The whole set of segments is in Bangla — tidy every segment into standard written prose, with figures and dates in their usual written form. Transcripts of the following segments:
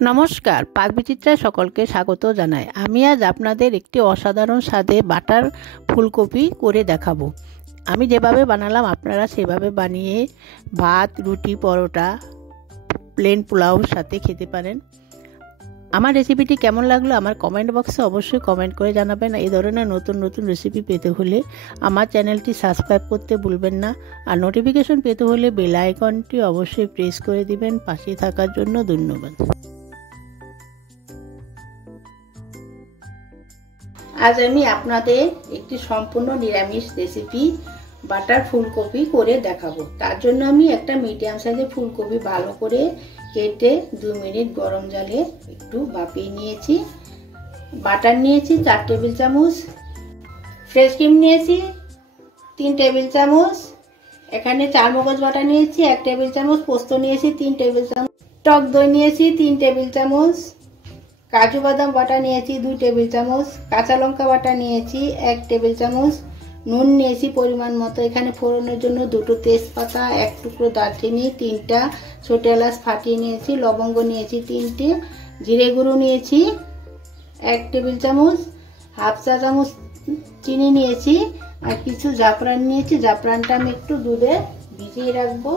নমস্কার, পাকবিচিত্রায় সকলকে স্বাগত জানাই। আমি আজ আপনাদের একটি অসাধারণ স্বাদে বাটার ফুলকপি করে দেখাবো। আমি যেভাবে বানালাম আপনারা সেভাবে বানিয়ে ভাত, রুটি, পরোটা, প্লেন পোলাওর সাথে খেতে পারেন। আমার রেসিপিটি কেমন লাগলো আমার কমেন্ট বক্সে অবশ্যই কমেন্ট করে জানাবেন। এই ধরনের নতুন নতুন রেসিপি পেতে হলে আমার চ্যানেলটি সাবস্ক্রাইব করতে ভুলবেন না, আর নোটিফিকেশন পেতে হলে বেল আইকনটি অবশ্যই প্রেস করে দিবেন। পাশে থাকার জন্য ধন্যবাদ। আজ আমি আপনাদের একটি সম্পূর্ণ নিরামিষ রেসিপি বাটার ফুলকপি করে দেখাবো। তার জন্য আমি একটা মিডিয়াম সাইজের ফুলকপি ভালো করে কেটে 2 মিনিট গরম জলে একটু ভাপিয়ে নিয়েছি। বাটার নিয়েছি 4 টেবিল চামচ, ফ্রেশ ক্রিম নিয়েছি 3 টেবিল চামচ, এখানে চারমগজ বাটা নিয়েছি 1 টেবিল চামচ, পোস্ত নিয়েছি 3 টেবিল চামচ, টক দই নিয়েছি 3 টেবিল চামচ, কাজু বাদাম বাটা নিয়েছি 2 টেবিল চামচ, কাঁচা লঙ্কা বাটা নিয়েছি 1 টেবিল চামচ, নুন নিয়েছি পরিমাণ মতো। এখানে ফোড়নের জন্য 2টো তেজপাতা, 1 টুকরো দারচিনি, 3টা ছোট এলাচ ফাটিয়ে নিয়েছি, লবঙ্গ নিয়েছি 3টে, জিরে গুঁড়ো নিয়েছি 1 টেবিল চামচ, হাফ চা চামচ চিনি নিয়েছি, আর কিছু জাফরান নিয়েছি। জাফরানটা আমি একটু দুধে ভিজিয়ে রাখবো।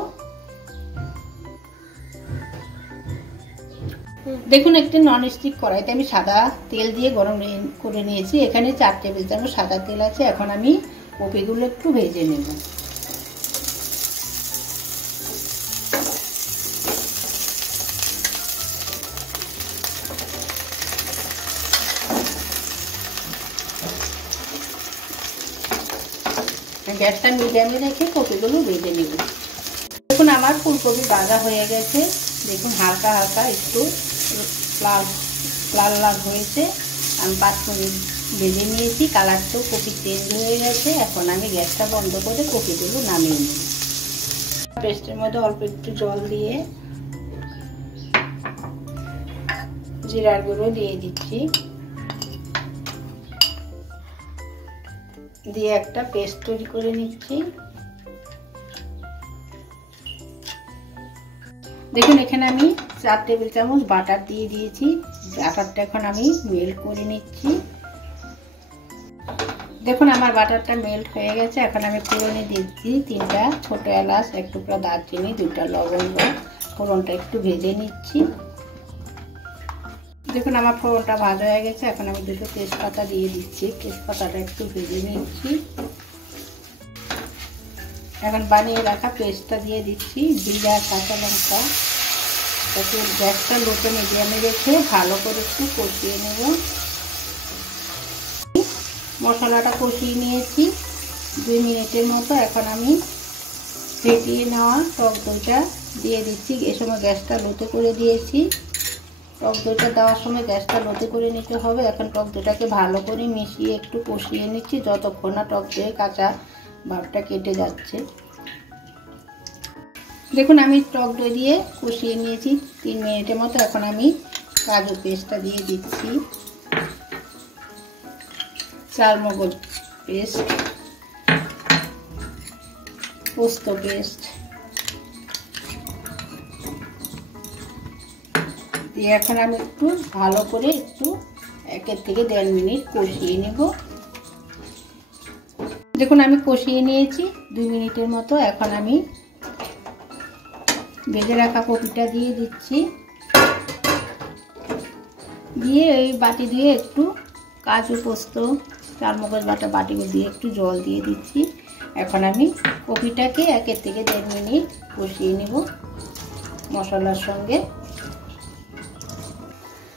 দেখুন, একটি ননস্টিক কড়াইতে আমি সাদা তেল দিয়ে গরম করে নিয়েছি। এখানে 4 টেবিল চামচ সাদা তেল আছে। এখন আমি কপিগুলো একটু ভেজে নেব। গ্যাসটা মিডিয়ামে রেখে কপিগুলো ভেজে নেব। দেখুন, আমার ফুলকপি ভাজা হয়ে গেছে। দেখুন, হালকা হালকা একটু লাল লাল লাল হয়েছে। আমি 5 মিনিট ভেজে নিয়েছি। কালারটাও কপি চেঞ্জ হয়ে গেছে। এখন আমি গ্যাসটা বন্ধ করে কপিগুলো নামিয়ে নেব। পেস্টের মধ্যে অল্প একটু জল দিয়ে জিরার গুঁড়ো দিয়ে দিচ্ছি, দিয়ে একটা পেস্ট তৈরি করে নিচ্ছি। দেখুন, এখানে আমি 4 টেবিল চামচ বাটার দিয়ে দিয়েছি। বাটারটা এখন আমি মেল্ট করে নিচ্ছি। দেখুন, আমার বাটারটা মেল্ট হয়ে গেছে। এখন আমি ফোড়নে দিচ্ছি 3টা ছোট এলাচ, 1 টুকরা দারচিনি, 2টা লবঙ্গ। ফোড়নটা একটু ভেজে নিচ্ছি। দেখুন, আমার ফোড়নটা ভাজা হয়ে গেছে। এখন আমি 2টো তেজপাতা দিয়ে দিচ্ছি। তেজপাতাটা একটু ভেজে নিচ্ছি। এখন বানিয়ে রাখা পেস্টটা দিয়ে দিচ্ছি, জিরা, কাঁচা লঙ্কা। তারপর গ্যাসটা লোতে মিডিয়ামে রেখে ভালো করে একটু কষিয়ে নেব। মশলাটা কষিয়ে নিয়েছি 2 মিনিটের মতো। এখন আমি ফেটিয়ে নেওয়া টক দইটা দিয়ে দিচ্ছি। এ সময় গ্যাসটা লোতে করে দিয়েছি। টক দইটা দেওয়ার সময় গ্যাসটা লোতে করে নিতে হবে। এখন টক দইটাকে ভালো করে মিশিয়ে একটু কষিয়ে নিচ্ছি যতক্ষণ না টক দইয়ের কাঁচা ভাবটা কেটে যাচ্ছে। দেখুন, আমি টক দই দিয়ে কষিয়ে নিয়েছি 3 মিনিটের মতো। এখন আমি কাজু পেস্টটা দিয়ে দিচ্ছি, চারমগজ পেস্ট, পোস্ত পেস্ট দিয়ে এখন আমি একটু ভালো করে একটু 1 থেকে 1.5 মিনিট কষিয়ে নেব। দেখুন, আমি কষিয়ে নিয়েছি 2 মিনিটের মতো। এখন আমি ভেজে রাখা কপিটা দিয়ে দিচ্ছি, দিয়ে এই বাটি দিয়ে একটু কাজু, পোস্ত, চারমগজ বাটা বাটিগুলো দিয়ে একটু জল দিয়ে দিচ্ছি। এখন আমি কপিটাকে 1 থেকে 1.5 মিনিট কষিয়ে নেব মশলার সঙ্গে।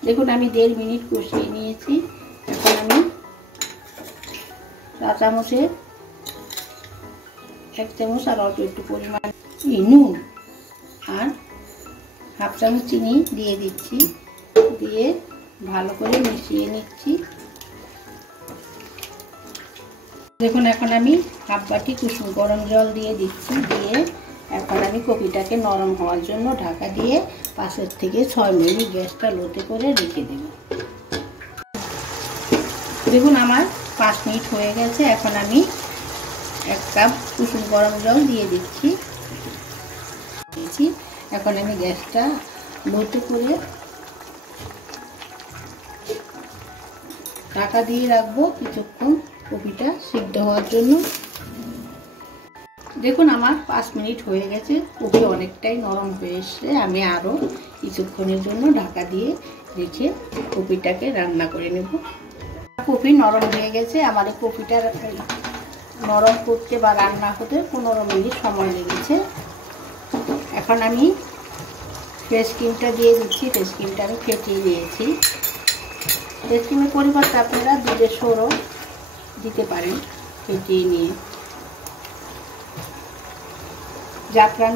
দেখুন, আমি 1.5 মিনিট কষিয়ে নিয়েছি। এখন আমি চা চামচের 1 চামচ আর অল্প একটু পরিমাণ নুন আর হাফ চামচ চিনি দিয়ে দিচ্ছি, দিয়ে ভালো করে মিশিয়ে নিচ্ছি। দেখুন, এখন আমি হাফ বাটি কুসুম গরম জল দিয়ে দিচ্ছি, দিয়ে এখন আমি কপিটাকে নরম হওয়ার জন্য ঢাকা দিয়ে 5 থেকে 6 মিনিট গ্যাসটা লোতে করে রেখে দেব। দেখুন, আমার 5 মিনিট হয়ে গেছে। এখন আমি 1 কাপ কুসুম গরম জল দিয়ে দিচ্ছি। এখন আমি গ্যাসটা লোতে করে ঢাকা দিয়ে রাখবো কিছুক্ষণ কপিটা সিদ্ধ হওয়ার জন্য। দেখুন আমার 5 মিনিট হয়ে গেছে, কপি অনেকটাই নরম হয়ে এসছে। আমি আরও কিছুক্ষণের জন্য ঢাকা দিয়ে রেখে কপিটাকে রান্না করে নেব। কপি নরম হয়ে গেছে, আমার এই কপিটা নরম করতে বা রান্না হতে 15 মিনিট সময় লেগেছে। এখন আমি ফ্রেশ ক্রিমটা দিয়ে দিচ্ছি। ফ্রেশ ক্রিমটা আমি ফেটিয়ে দিয়েছি। ফ্রেশ ক্রিমের পরিবর্তে আপনারা দুধের সরও দিতে পারেন ফেটিয়ে নিয়ে। জাফরান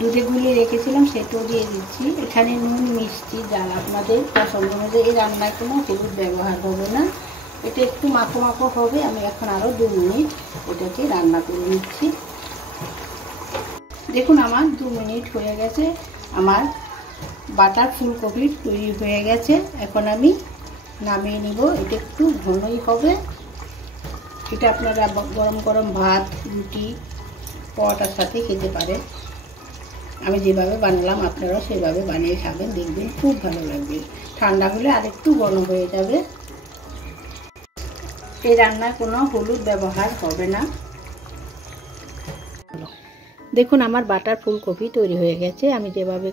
দুধে গুলিয়ে রেখেছিলাম সেটাও দিয়ে দিচ্ছি। এখানে নুন মিষ্টি জাল আপনাদের পছন্দ অনুযায়ী। এই রান্নায় কোনো হলুদ ব্যবহার হবে না, এটা একটু মাখো মাখো হবে। আমি এখন আরও 2 মিনিট এটাকে রান্না করে নিচ্ছি। দেখুন আমার 2 মিনিট হয়ে গেছে, আমার বাটার ফুলকপি তৈরি হয়ে গেছে। এখন আমি নামিয়ে নিব। এটা একটু ঘনই হবে। এটা আপনারা গরম গরম ভাত, রুটি, পরোটার সাথে খেতে পারেন। আমি যেভাবে বানালাম আপনারাও সেভাবে বানিয়ে খাবেন, দেখবেন খুব ভালো লাগবে। ঠান্ডা হলে আরেকটু গরম হয়ে যাবে। এই রান্নায় কোনো হলুদ ব্যবহার হবে না। দেখুন আমার বাটার ফুলকপি তৈরি হয়ে গেছে। আমি যেভাবে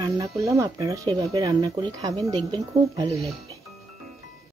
রান্না করলাম আপনারা সেভাবে রান্না করে খাবেন, দেখবেন খুব ভালো লাগবে।